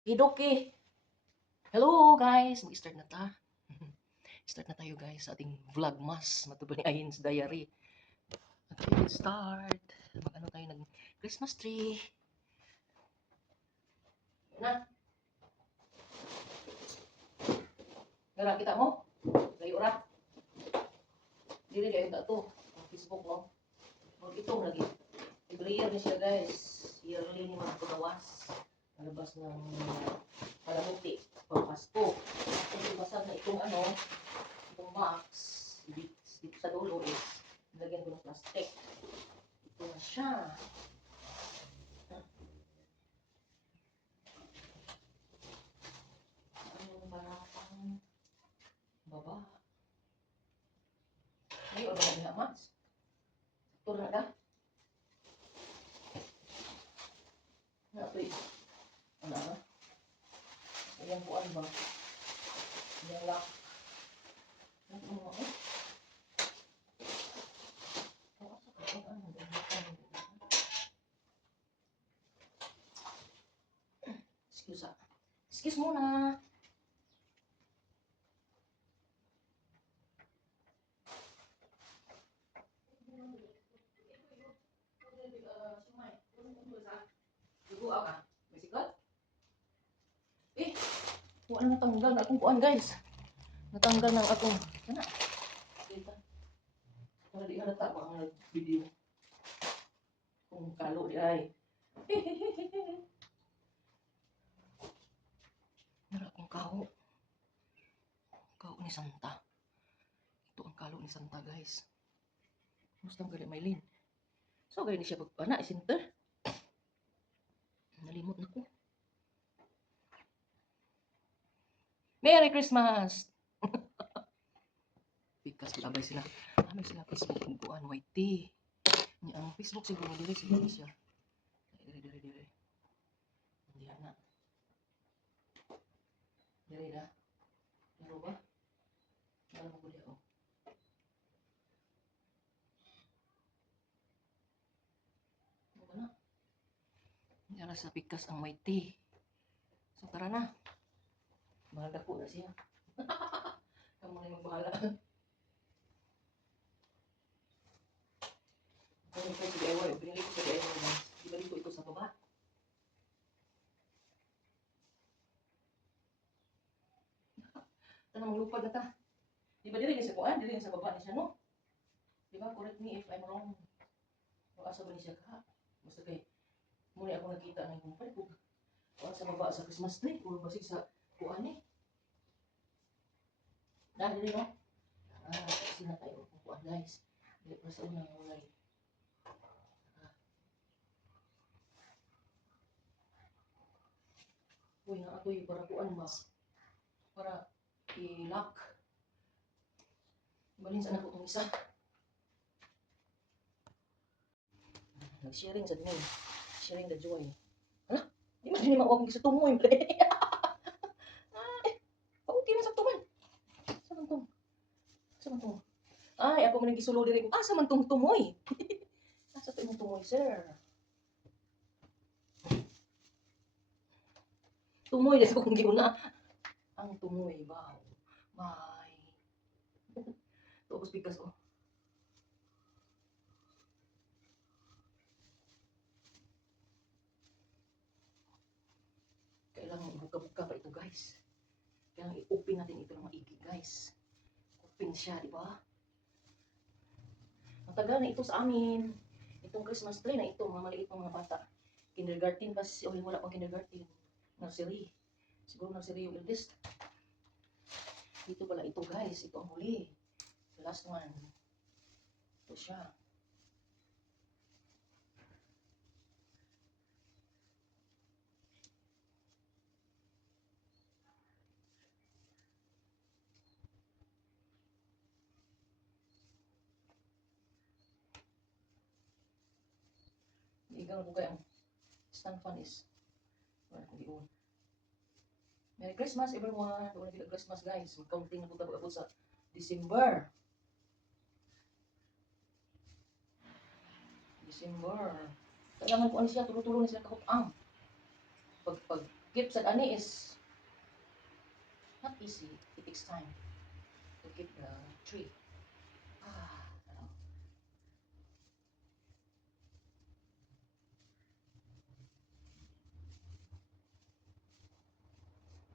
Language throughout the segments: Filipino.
Kidoki. Hello guys, mag-start na ta. Start na tayo guys sa ating vlogmas, matubang Ayin's Diary. Okay, let's start. Mag-ano tayo ng Christmas tree. Na. Gara kita mo? Layo ra. Dili kayo ta to. Facebook mo. Mag itong lagi. Every year na siya guys. Yearly ni mga pagawas. Palabas ng palamuti. Pagpasko. Kung ibasag na itong itong box, dito sa dulo is nilagyan ko ng plastic. Ito na siya. Ano para pang baba. Ay, o ba na mas? Ito na da. Na, please. Ano na? Ayan po ano ba? Ayan lock. Excuse muna. Dugo ka? May sikat? Eh, wala natanggal na akong kuan guys. Natanggal ng akong sana. Kita. Para di halata ba ang video. Kung kalo di ay. Nara akong kao. Kao ni Santa. Ito ang kalo ni Santa guys. Gusto ang gali Maylin. So gali ni siya pagpana center. Nalimot na ko. Merry Christmas! Because labay sila. Ano sila Facebook kung kuan white tea. Ang Facebook siguro dili siya. Dire. Hindi na. Dire na. Laro ba? Laro mo guli ako. Ano ba na? Diyan sa pikas ang white tea. So tara na. Mahal na po na siya. Kamu na yung magbahala. Ano po si DIY? Binili ko sa DIY guys. Ibalik ko ito sa baba. Tanang lupad na ta. Di ba dili ni sa kuan? Dili ni sa baba ni siya no? Di ba? Correct me if I'm wrong. O asa ba ni siya ka? Basta kay muli ako nakita ng kumpare ko. O sa baba sa Christmas tree. O basig sa kuan eh. Dahil no? Kasi na tayo kung kuan guys. Dili pa sa unang mulay. Uy, nga ato'y para kuan ba? Para i-lock. Balin sa anak ko itong isa. Nag-sharing sa dinay. Sharing the joy. Hala? Di man din mawag sa tumoy. Ay, okay na sa tuman. Sa man tong? Sa man tong? Ay, ako man gisulo diri ko. Sa man tong tumoy. Asa to imong tumoy, sir? Tumoy dito kung giuna. Ang tumoy ba? May. Tapos bigas oh. Kailangan ibuka-buka pa ito guys. Kailangan i-open natin ito ng maigi guys. Open siya, di ba? Matagal na ito sa amin. Itong Christmas tree na ito, mga maliit ng mga bata. Kindergarten pa si wala pang kindergarten. Nursery. Siguro nursery yung eldest. Dito pala ito guys. Ito ang huli. The last one. Ito siya. Ikaw ko kaya ang stand fan is wala kong iwan. Merry Christmas everyone. Doon na Christmas guys. Mag-counting na po tayo sa December. December. Kaya naman po ano siya, tulong-tulong na sila kakupang. Pag gift sa ani is not easy. It takes time to give the tree. Ano.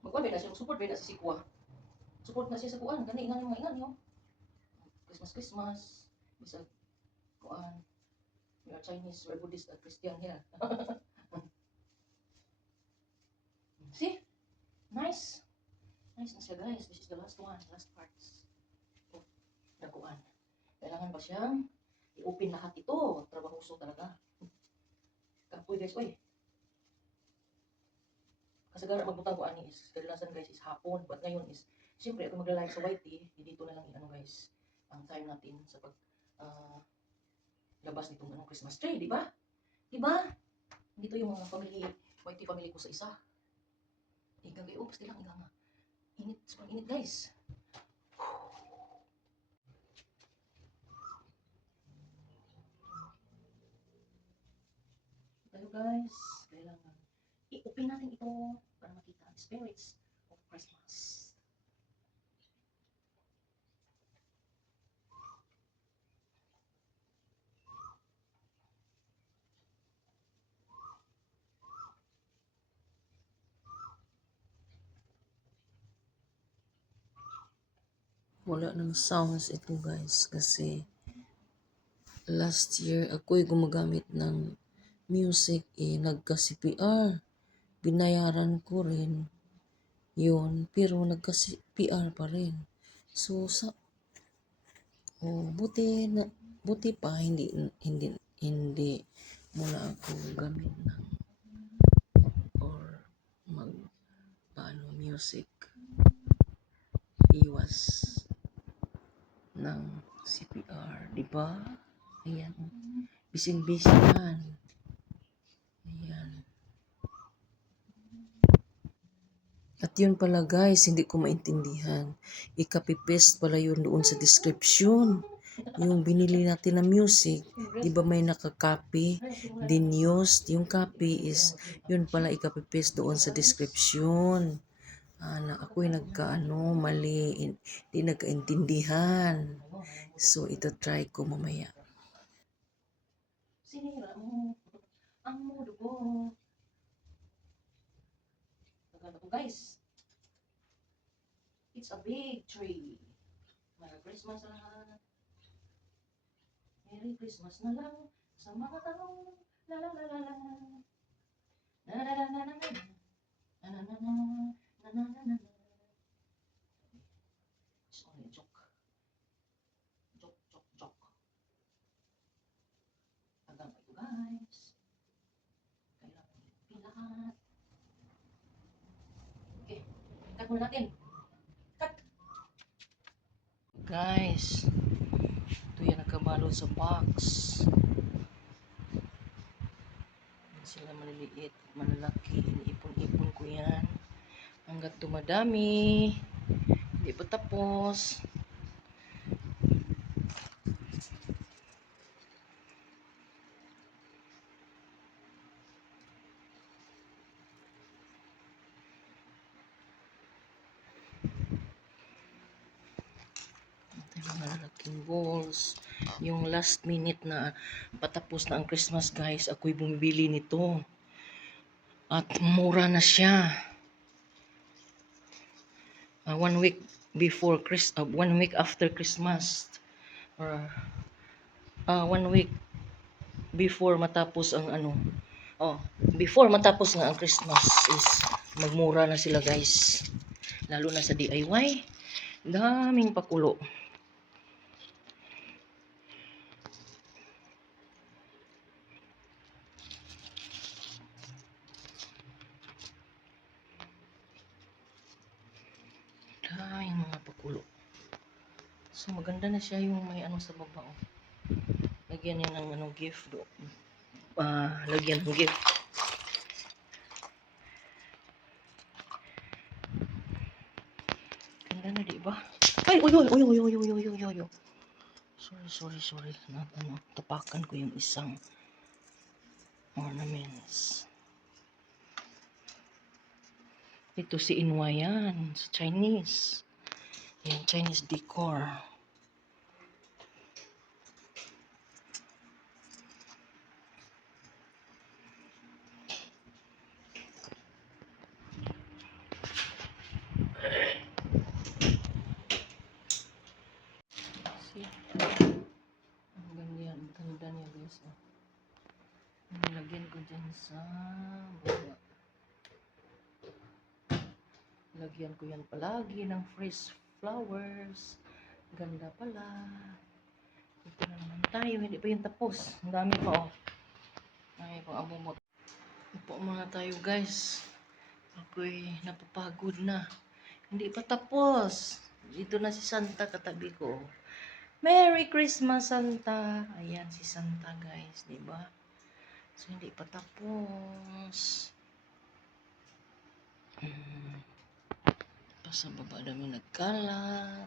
Magkuhan ba na siya, support ba na sa sikwa. Support na siya sa kuan, gani nga mga ingan yo. Christmas, bisag kuan. We are Chinese, we are Buddhist, and Christian here. See? Nice. Nice na siya guys. This is the last one, last parts of the kuan. Kailangan ba siyang i-open lahat ito? Trabahoso talaga. Kapoy guys, oy. Kasagara magbutang ko ani is kadalasan guys is hapon, but ngayon is siyempre ako magla-live sa YT, dito na lang ano guys, ang time natin sa pag labas nitong anong Christmas tree, di ba? Di ba? Dito yung mga family, YT family ko sa isa. Igang kayo, basta lang igang. Init, sobrang init guys. Tayo guys, kailangan i-open natin ito para makita ang spirits of Christmas. Wala ng sounds ito guys kasi last year ako'y gumagamit ng music nagka-CPR. Binayaran ko rin yun pero nagka-CPR pa rin. So buti pa hindi muna ako gamit ng or mag music. Iwas ng CPR, di ba? Ayan. Bising-bising yan. Ayan. At yun pala guys, hindi ko maintindihan. I-copy-paste pala yun doon sa description. Yung binili natin na music, di ba may nakakopy, din used, yung copy is, yun pala i-copy-paste doon sa description. Na ako'y mali, hindi nagkaintindihan. So, ito try ko mamaya. Sinira mo ang mundo ko. Maganda po guys. It's a big tree. Merry Christmas sa lahat. Merry Christmas na lang sa mga taong la la la la la. Na na na na na na. Na na na na. Na na na na. It's only a joke. Joke. Hanggang pa ito guys. Kailangan i-open lahat. Okay. Cut muna natin. Cut. Guys. Ito yan nagkabalot sa box. Sila maliliit, malalaki. Iniipon-ipon ko yan. Hanggat dumadami. Hindi pa tapos. Malalaking balls. Yung last minute na patapos na ang Christmas guys, ako'y bumibili nito. At mura na siya. 1 week before 1 week after Christmas. Or 1 week before matapos ang before matapos nga ang Christmas is magmura na sila guys. Lalo na sa DIY. Daming pakulo. Daming mga pakulo. So maganda na siya yung may sa baba. Lagyan niya ng gift do. Lagyan ng gift. Ganda na di ba? Ay, uy. Sorry. Tapakan ko yung isang ornaments. Ito si Inwa yan, sa Chinese. Yan, Chinese decor. See? Ang ganyan, ganda niya guys. Oh. Nilagyan ko dyan sa baba. Lagyan ko yan palagi ng fresh flowers. Ganda pala. Ito na naman tayo. Hindi pa yung tapos. Ang dami pa oh. Ay, pang abumot. Upo muna tayo guys. Ako'y napapagod na. Hindi pa tapos. Dito na si Santa katabi ko. Merry Christmas Santa. Ayan si Santa guys, 'di ba? So hindi pa tapos. Pa sa baba dami nagkalat.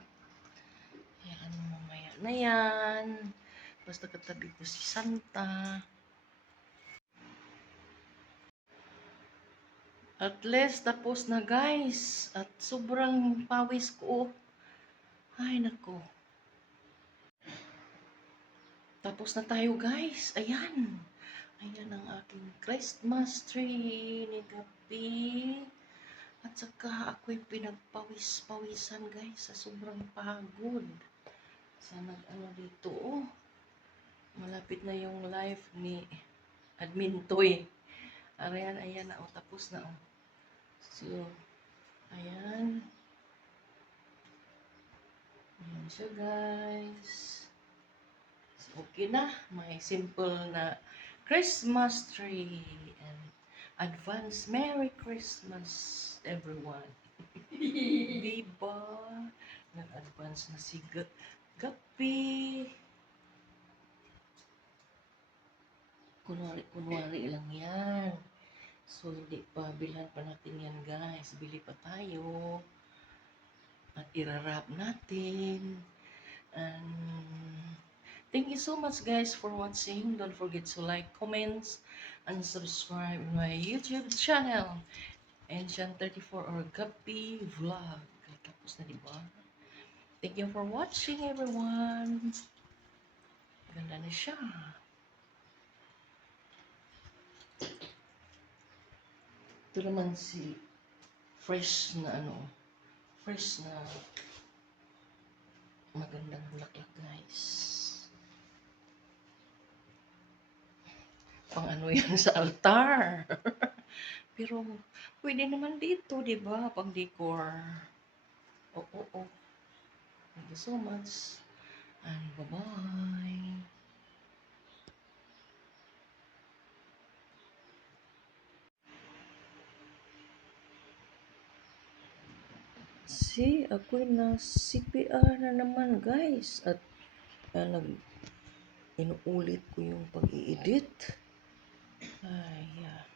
Ayan, mamaya na yan. Basta katabi ko si Santa. At least tapos na guys. At sobrang pawis ko. Ay nako. Tapos na tayo guys. Ayan. Ayan ang aking Christmas tree ni Gabi. At saka ako'y pinagpawis-pawisan guys sa sobrang pagod. Sa nag-ano dito oh. Malapit na yung live ni Admin Toy. Ayan, ayan na oh. Tapos na oh. So, ayan. Ayan siya guys. So, okay na. May simple na Christmas tree. And advance Merry Christmas everyone. Diba? Nag-advance na si Gapi. Kunwari lang yan. So, hindi pa. Bilhan pa natin yan guys. Bili pa tayo. At irarap natin. And thank you so much guys for watching. Don't forget to like, comments, and subscribe my YouTube channel. Enchan34 or Gapi Vlog. Tapos na diba? Thank you for watching everyone. Ganda na siya. Ito naman si fresh na fresh na magandang bulaklak guys. Pang ano yan sa altar. Pero pwede naman dito, 'di ba? Pang decor. Oo. Thank you so much. And bye-bye. Ako'y na CPR na naman guys. At inuulit ko yung pag-i-edit. Ay, yeah.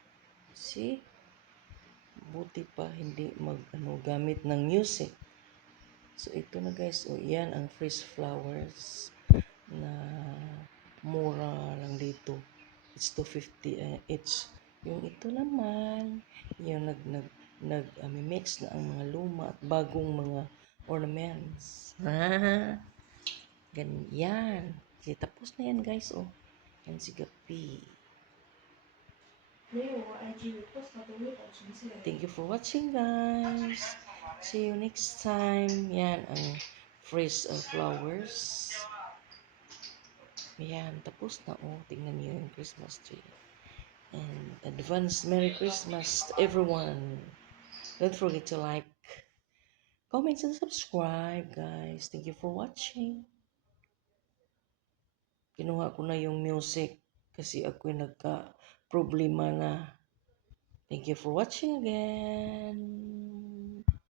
Buti pa hindi gamit ng music. So ito na guys, yan ang fresh flowers na mura lang dito. It's 250 each. Yung ito naman, yung mix na ang mga luma at bagong mga ornaments. Ganyan. Okay, tapos na yan guys, oh. Yan si Gapi. Thank you for watching guys. See you next time. Yan ang fresh flowers. Yan, tapos na oh. Tingnan niyo yung Christmas tree. And advance Merry Christmas to everyone. Don't forget to like, comment, and subscribe guys. Thank you for watching. Kinuha ko na yung music kasi ako'y nagka-problema na. Thank you for watching again.